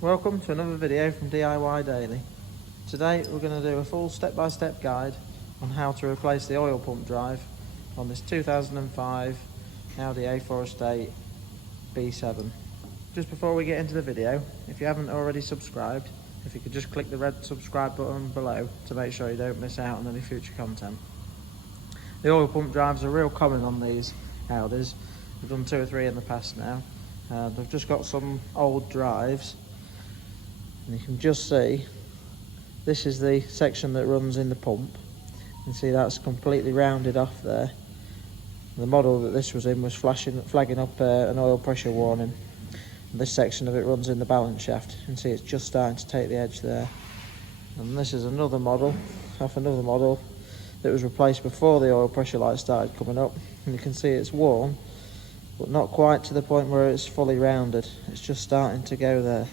Welcome to another video from DIY Daily. Today we're going to do a full step-by-step guide on how to replace the oil pump drive on this 2005 Audi A4 Estate B7. Just before we get into the video, if you haven't already subscribed, if you could just click the red subscribe button below to make sure you don't miss out on any future content. The oil pump drives are real common on these Audis. We've done 2 or 3 in the past now. They've just got some old drives. And you can just see, this is the section that runs in the pump. You can see that's completely rounded off there. The model that this was in was flagging up an oil pressure warning. And this section of it runs in the balance shaft. You can see it's just starting to take the edge there. And this is another model, off another model, that was replaced before the oil pressure light started coming up. And you can see it's worn, but not quite to the point where it's fully rounded. It's just starting to go there.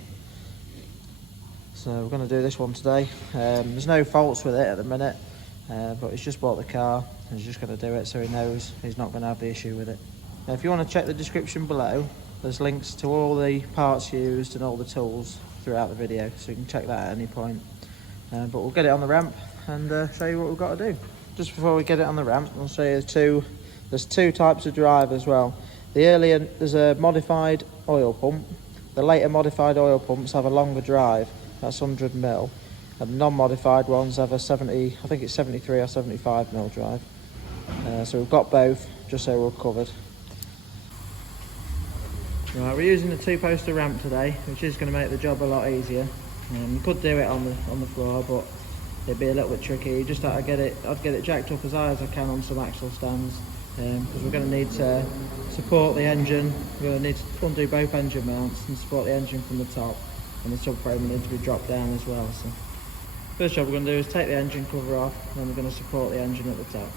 So we're going to do this one today. There's no faults with it at the minute, but he's just bought the car and he's just going to do it so he knows he's not going to have the issue with it. Now, if you want to check the description below, there's links to all the parts used and all the tools throughout the video, so you can check that at any point. But we'll get it on the ramp and show you what we've got to do. Just before we get it on the ramp, I'll show you there's two types of drive as well. There's a modified oil pump. The later modified oil pumps have a longer drive. That's 100mm, and the non-modified ones have a 70, I think it's 73 or 75mm drive. So we've got both, just so we're covered. Right, we're using the 2-poster ramp today, which is going to make the job a lot easier. You could do it on the floor, but it'd be a little bit tricky. Just I'd get it jacked up as high as I can on some axle stands, because we're going to need to support the engine. We're going to need to undo both engine mounts and support the engine from the top. And the subframe will need to be dropped down as well. So first job we're going to do is take the engine cover off, and then we're going to support the engine at the top.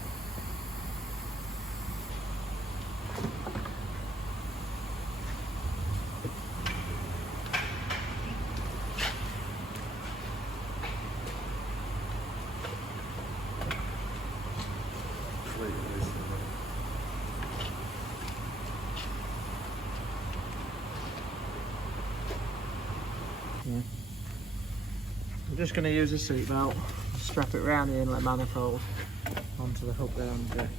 I'm just going to use a seat belt, strap it around the inlet manifold onto the hook down there.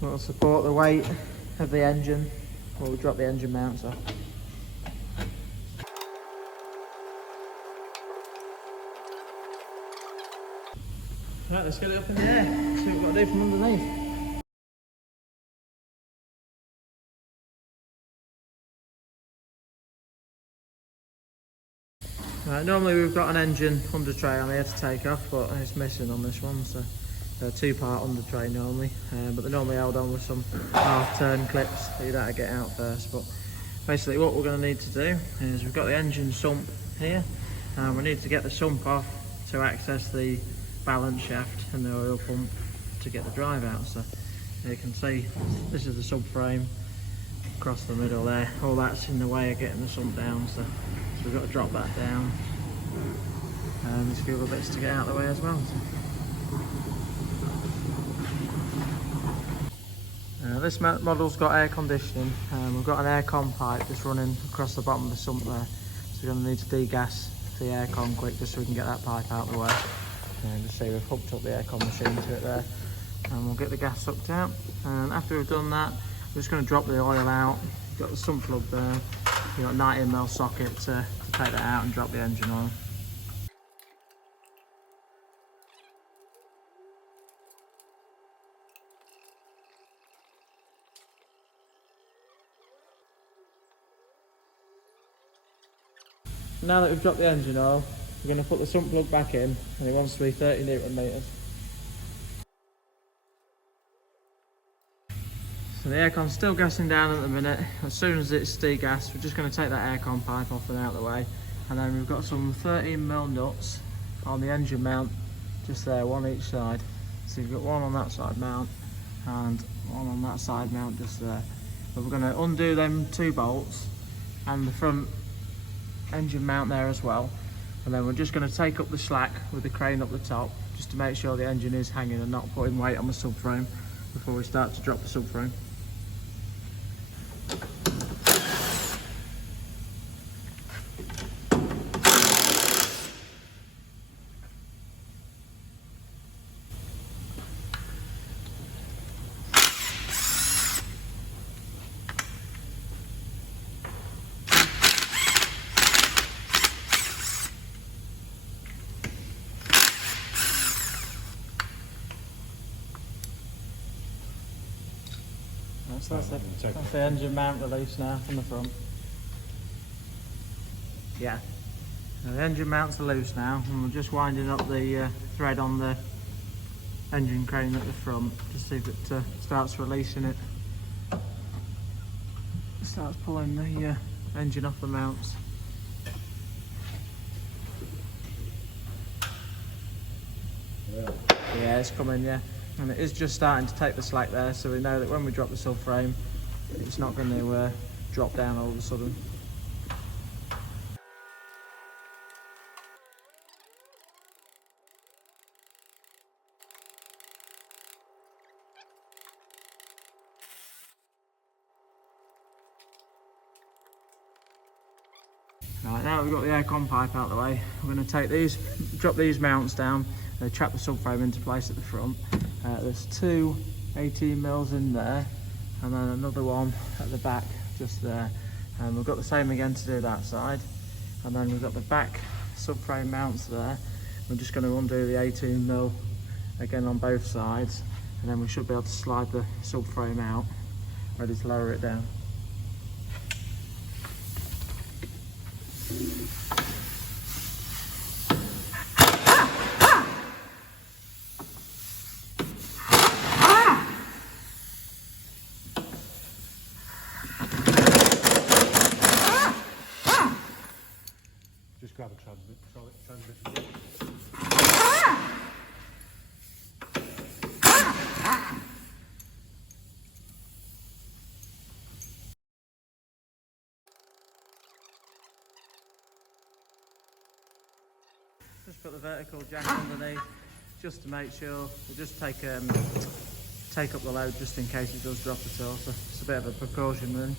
We'll support the weight of the engine while we drop the engine mounts off. Right, let's get it up in the air, see what we've got to do from underneath. Right, normally we've got an engine under tray on here to take off, but it's missing on this one, so they're a 2-part under tray normally, but they're normally held on with some half-turn clips that you'd have to get out first. But basically what we're going to need to do is we've got the engine sump here, and we need to get the sump off to access the balance shaft and the oil pump to get the drive out. So you can see this is the subframe across the middle there. All that's in the way of getting the sump down, so we've got to drop that down, and there's a few other bits to get out of the way as well. This model's got air conditioning, and we've got an aircon pipe just running across the bottom of the sump there, so we're going to need to degas the aircon quick just so we can get that pipe out of the way. Just see we've hooked up the aircon machine to it there, and we'll get the gas sucked out. And after we've done that, we're just going to drop the oil out. We've got the sump plug there. You've got a 90mm socket to take that out and drop the engine oil. Now that we've dropped the engine oil, we're going to put the sump plug back in, and it wants to be 30Nm. So the aircon's still gassing down at the minute. As soon as it's degassed, we're just going to take that aircon pipe off and out of the way. And then we've got some 13mm nuts on the engine mount, just there, one each side. So you've got one on that side mount and one on that side mount just there. But we're going to undo them 2 bolts and the front engine mount there as well. And then we're just going to take up the slack with the crane up the top, just to make sure the engine is hanging and not putting weight on the subframe before we start to drop the subframe. So that's it. That's the engine mount release now from the front. Yeah. Now the engine mounts are loose now, and we're just winding up the thread on the engine crane at the front to see if it starts releasing it. It starts pulling the engine off the mounts. Yeah, it's coming, yeah. And it is just starting to take the slack there, so we know that when we drop the subframe, it's not going to drop down all of a sudden. Right, now we've got the aircon pipe out of the way, we're going to take these, drop these mounts down, trap the subframe into place at the front. There's two 18mm in there, and then another one at the back just there. And we've got the same again to do that side. And then we've got the back subframe mounts there. We're just going to undo the 18mm again on both sides, and then we should be able to slide the subframe out, ready to lower it down. Just grab a transmission. Just put the vertical jack underneath, just to make sure. We'll just take up the load just in case it does drop at all. So it's a bit of a precaution really.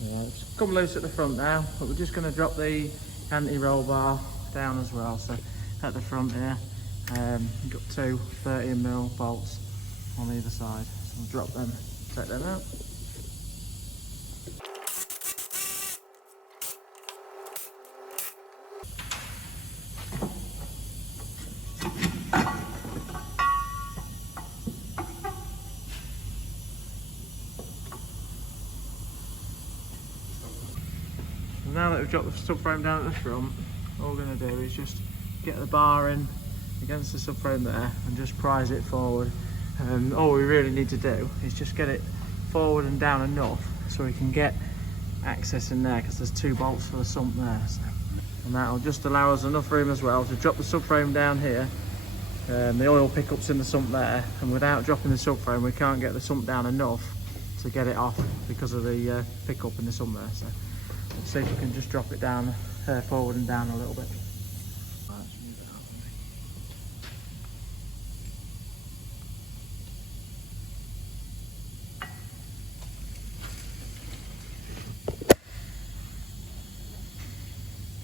Yeah, it's come loose at the front now, but we're just going to drop the anti-roll bar down as well. So at the front here, we've got two 13mm bolts on either side. So we'll drop them, take them out. Now that we've dropped the subframe down at the front, all we're going to do is just get the bar in against the subframe there and just prise it forward. All we really need to do is just get it forward and down enough so we can get access in there, because there's two bolts for the sump there. So. And that'll just allow us enough room as well to drop the subframe down here. The oil pickups in the sump there, and without dropping the subframe we can't get the sump down enough to get it off because of the pickup in the sump there. So. Let's see if we can just drop it down, forward and down a little bit.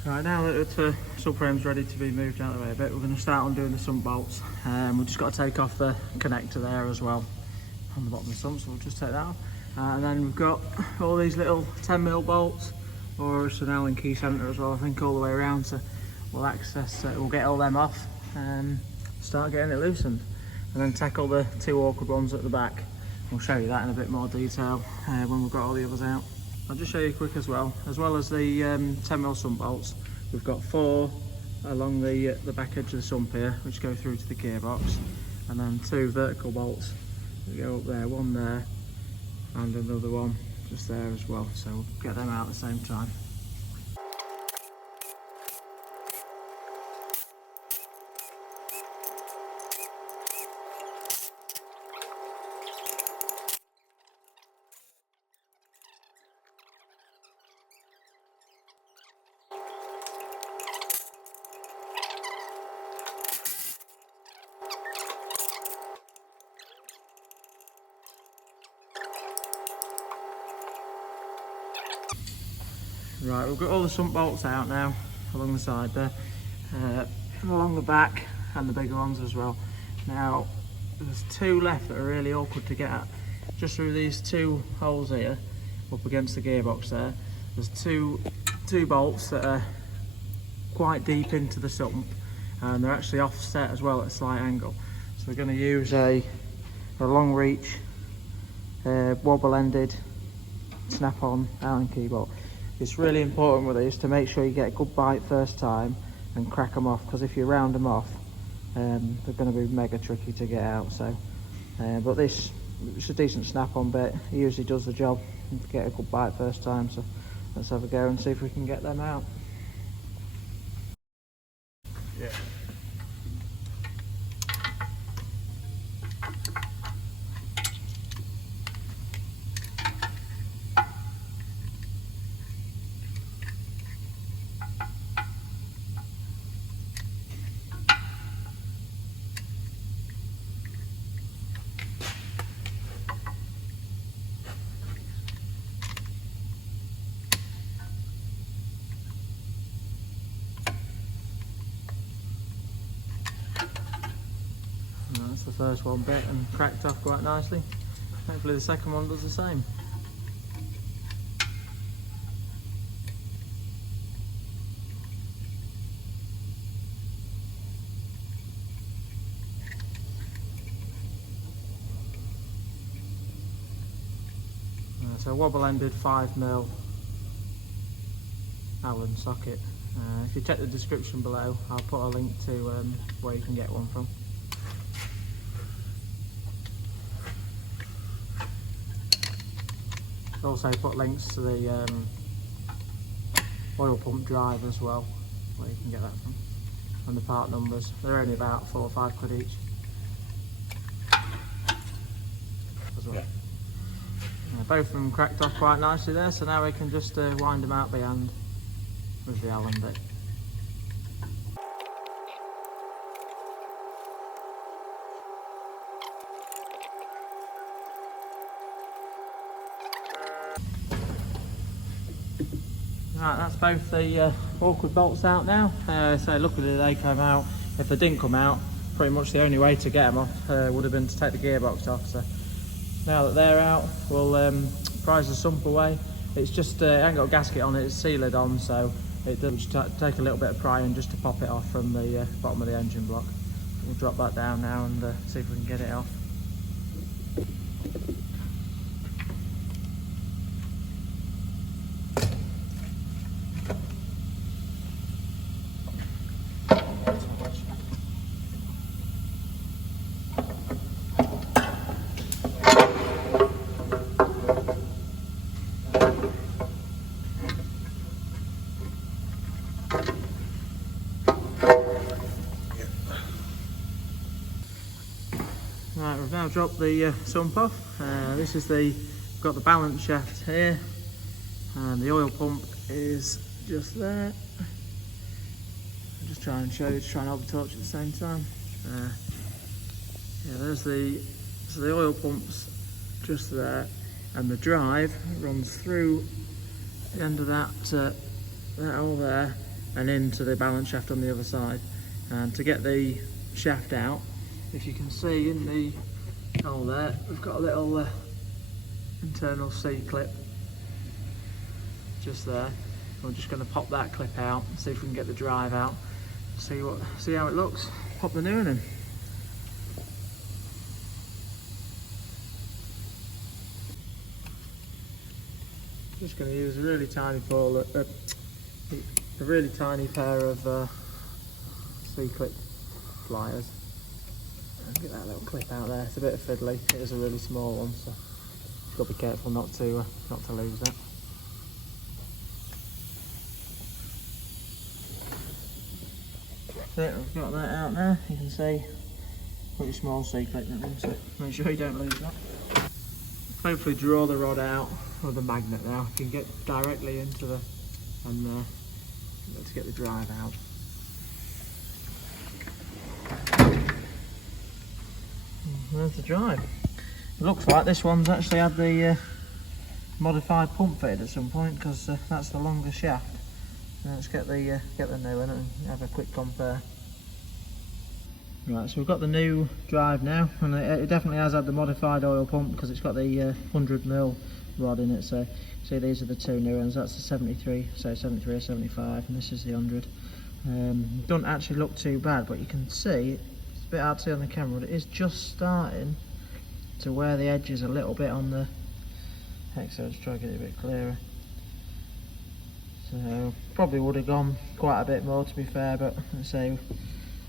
Right, now that the subframe's ready to be moved out of the way a bit, we're going to start undoing the sump bolts. We've just got to take off the connector there as well on the bottom of the sump, so we'll just take that off. And then we've got all these little 10mm bolts, or an Allen key centre as well, I think, all the way around. So we'll we'll get all them off and start getting it loosened, and then tackle the two awkward ones at the back. We'll show you that in a bit more detail when we've got all the others out. I'll just show you quick as well as the 10mm sump bolts. We've got 4 along the back edge of the sump here, which go through to the gearbox, and then 2 vertical bolts that go up there, one there and another one just there as well. So we'll get them out at the same time. Right, we've got all the sump bolts out now along the side there, and along the back, and the bigger ones as well. Now there's two left that are really awkward to get at. Just through these two holes here, up against the gearbox there, there's two bolts that are quite deep into the sump, and they're actually offset as well at a slight angle. So we're going to use a long reach, wobble-ended, snap-on Allen key bolt. It's really important with these to make sure you get a good bite first time and crack them off, because if you round them off, they're going to be mega tricky to get out. So, but it's a decent snap-on bit. It usually does the job and get a good bite first time. So let's have a go and see if we can get them out. Yeah. That's the first one bit and cracked off quite nicely. Hopefully the second one does the same. So wobble-ended 5mm Allen socket. If you check the description below, I'll put a link to where you can get one from. Also put links to the oil pump drive as well, where you can get that from, and the part numbers. They're only about 4 or 5 quid each as well. Yeah. Both of them cracked off quite nicely there, so now we can just wind them out by hand with the Allen bit. Right, that's both the awkward bolts out now. So luckily they came out. If they didn't come out, pretty much the only way to get them off would have been to take the gearbox off. So now that they're out, we'll prise the sump away. It's just, it ain't got a gasket on it, it's sealed on, so it does take a little bit of prying just to pop it off from the bottom of the engine block. We'll drop that down now and see if we can get it off. Right, we've now dropped the sump off. This is got the balance shaft here, and the oil pump is just there. I'll just try and show you to try and hold the torch at the same time. Yeah, there's the oil pump's just there, and the drive runs through the end of that hole there and into the balance shaft on the other side. And to get the shaft out, if you can see in the hole there, we've got a little internal C-clip just there. We're just going to pop that clip out and see if we can get the drive out. See how it looks. Pop the new one in. Just going to use a really tiny pair of C-clip pliers. And get that little clip out there. It's a bit fiddly. It is a really small one, so you've got to be careful not to lose that. So we've got that out now. You can see pretty small C-clip in it, so make sure you don't lose that. Hopefully draw the rod out with a magnet now. You can get directly into the and to get the drive out. There's the drive. It looks like this one's actually had the modified pump fitted at some point, because that's the longer shaft. So let's get the new in and have a quick compare. Right, so we've got the new drive now, and it definitely has had the modified oil pump because it's got the 100mm rod in it. So see, these are the two new ones. That's the 73, so 73 or 75, and this is the 100. Doesn't actually look too bad, but you can see it's a bit hard to see on the camera, but it is just starting to wear the edges a little bit on the hex. So let's try to get it a bit clearer. So probably would have gone quite a bit more, to be fair, but let's say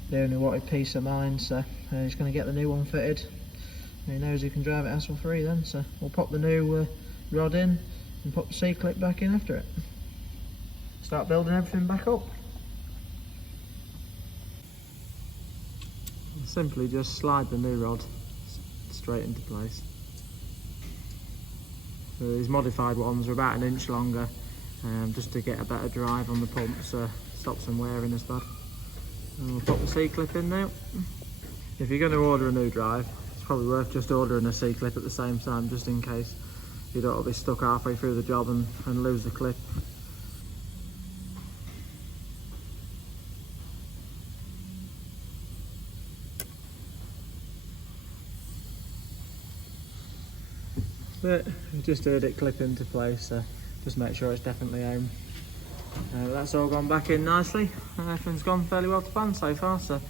they only wanted peace of mind, so he's going to get the new one fitted. He knows he can drive it hassle free then, so we'll pop the new rod in and pop the C-clip back in after it. Start building everything back up. Simply just slide the new rod straight into place. So these modified ones are about 1 inch longer, just to get a better drive on the pump, so stops them wearing as bad. And we'll pop the C-clip in now. If you're going to order a new drive, it's probably worth just ordering a C-clip at the same time, just in case you don't want to be stuck halfway through the job and lose the clip. But you just heard it clip into place, so just make sure it's definitely home. That's all gone back in nicely, and everything's gone fairly well to plan so far. So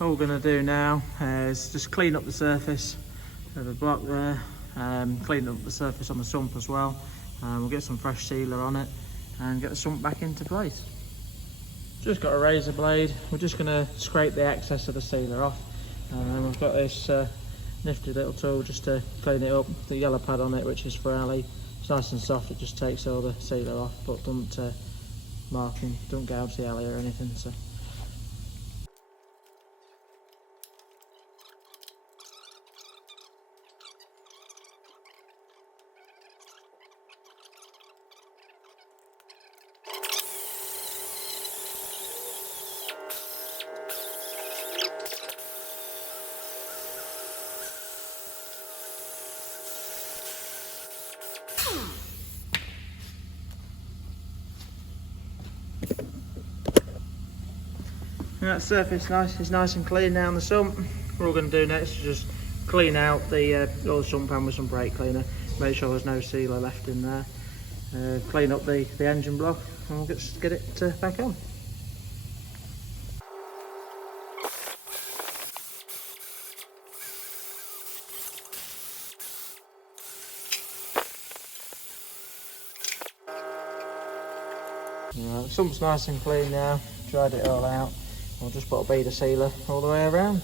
all we're going to do now is just clean up the surface of the block there, clean up the surface on the sump as well. We'll get some fresh sealer on it and get the sump back into place. Just got a razor blade. We're just going to scrape the excess of the sealer off, and we've got this nifty little tool just to clean it up. The yellow pad on it, which is for alley. It's nice and soft. It just takes all the sealer off, but doesn't marking, don't gouge the alley or anything. So that surface is nice and clean now on the sump. What we're going to do next is just clean out all the sump pan with some brake cleaner, make sure there's no sealer left in there, clean up the engine block, and we'll get it back on. Right, sump's nice and clean now, dried it all out. I'll just put a bead of sealer all the way around.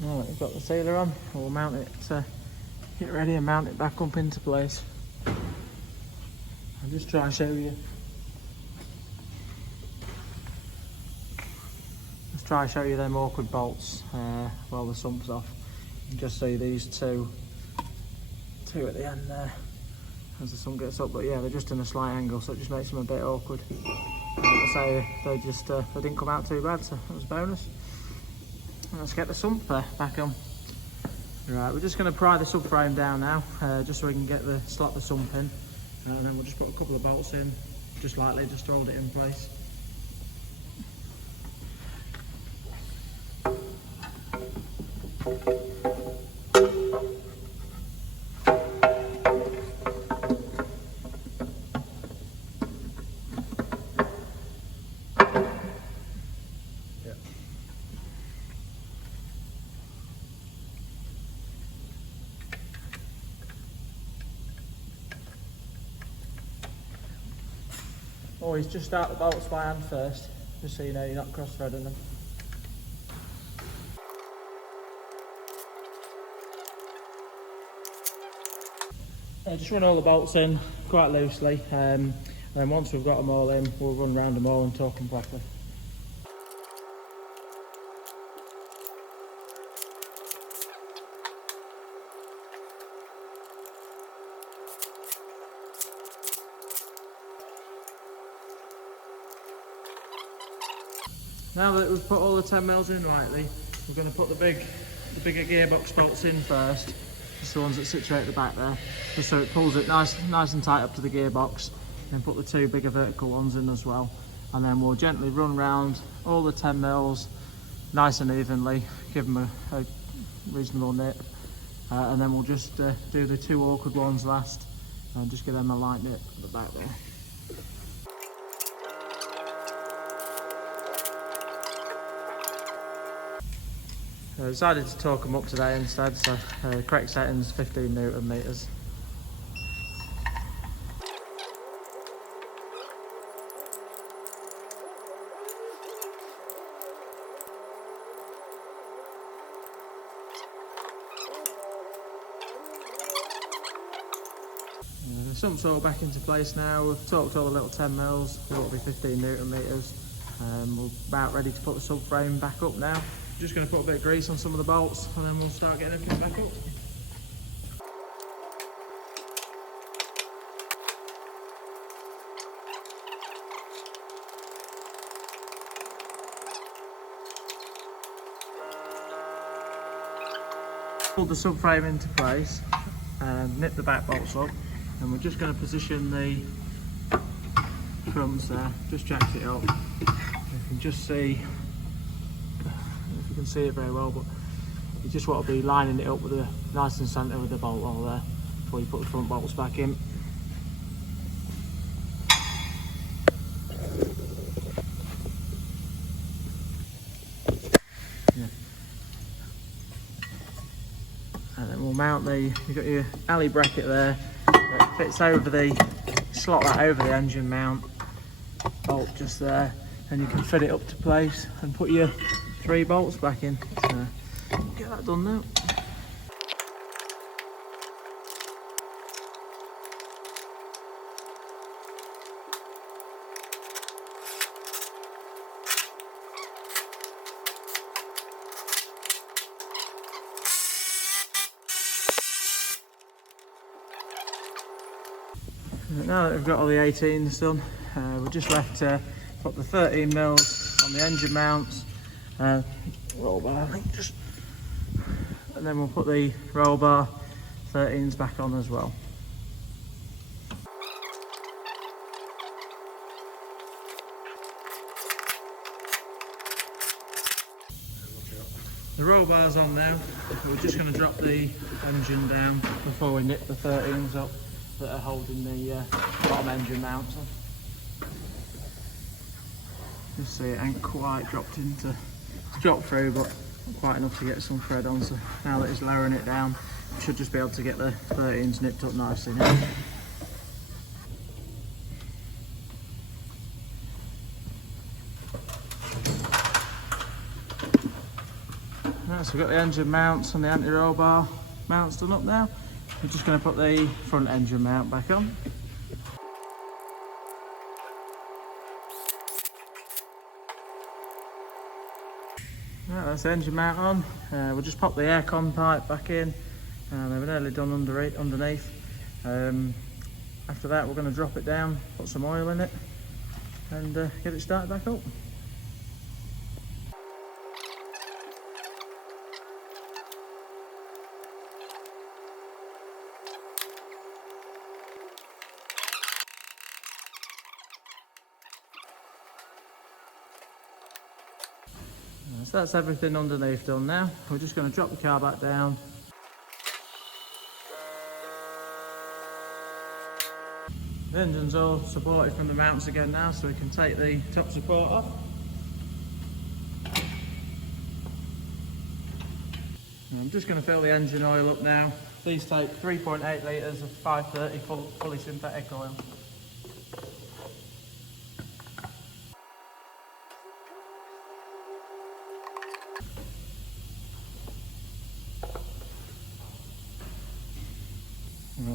Now that we've got the sealer on, we'll mount it, get ready and mount it back up into place. I'll just try and show you. Try and show you them awkward bolts while the sump's off. You can just see these two at the end there as the sump gets up, but yeah, they're just in a slight angle, so it just makes them a bit awkward. So they didn't come out too bad, so that was a bonus. Let's get the sump back on. Right, we're just going to pry the subframe down now, just so we can slot the sump in, and then we'll just put a couple of bolts in, just lightly, just to hold it in place. Always just start the bolts by hand first, just so you know you're not cross-threading them. Just run all the bolts in quite loosely, and then once we've got them all in, we'll run round them all and torque them properly. Now that we've put all the 10 mils in rightly, we're going to put the bigger gearbox bolts in first. Just the ones that situate at the back there, just so it pulls it nice and tight up to the gearbox. Then put the 2 bigger vertical ones in as well, and then we'll gently run round all the 10 mils nice and evenly, give them a reasonable nip, and then we'll just do the 2 awkward ones last and just give them a light nip at the back there. I decided to torque them up today instead, so correct settings 15 Newton meters. The sump's all back into place now. We've torqued all the little 10 mils, it will be 15 Newton meters. We're about ready to put the subframe back up now. Just going to put a bit of grease on some of the bolts and then we'll start getting everything back up. Pulled the subframe into place and nip the back bolts up, and we're just going to position the crumbs there, just jacked it up. You can just see, if you can see it very well, but you just want to be lining it up with the nice and centre with the bolt hole there before you put the front bolts back in. Yeah. And then we'll mount you've got your alley bracket there that fits over slot that over the engine mount bolt just there, and you can fit it up to place and put your 3 bolts back in. So get that done now. Now that we've got all the 18s done, we're just left to put the 13 mils on the engine mounts, roll bar, I think, and then we'll put the roll bar 13s back on as well. The roll bar's on now. We're just going to drop the engine down before we nip the 13s up that are holding the bottom engine mounts on. Just see it ain't quite dropped into, it's dropped through but not quite enough to get some thread on, so now that it's lowering it down, we should just be able to get the 13s nipped up nicely now. Right, so we've got the engine mounts and the anti-roll bar mounts done up now. We're just going to put the front engine mount back on. Right, that's the engine mount on. We'll just pop the aircon pipe back in, and then we're nearly done underneath. After that, we're going to drop it down, put some oil in it, and get it started back up. So that's everything underneath done now. We're just going to drop the car back down. The engine's all supported from the mounts again now, so we can take the top support off. And I'm just going to fill the engine oil up now. These take 3.8 litres of 530 fully synthetic oil.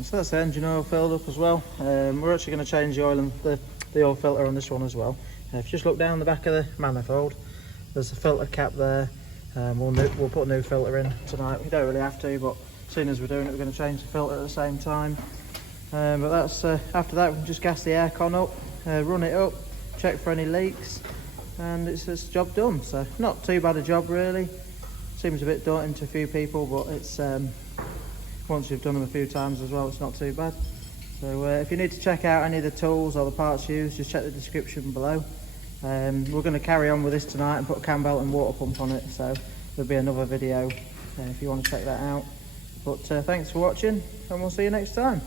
So that's the engine oil filled up as well. We're actually going to change the oil and the oil filter on this one as well. If you just look down the back of the manifold, there's a filter cap there. We'll put a new filter in tonight. We don't really have to, but seeing as we're doing it, we're going to change the filter at the same time. But that's after that, we can just gas the aircon up, run it up, check for any leaks, and it's the job done. So not too bad a job really. Seems a bit daunting to a few people, but it's once you've done them a few times as well, it's not too bad. So if you need to check out any of the tools or the parts used, just check the description below. We're going to carry on with this tonight and put a cam belt and water pump on it, so there'll be another video if you want to check that out. But thanks for watching, and we'll see you next time.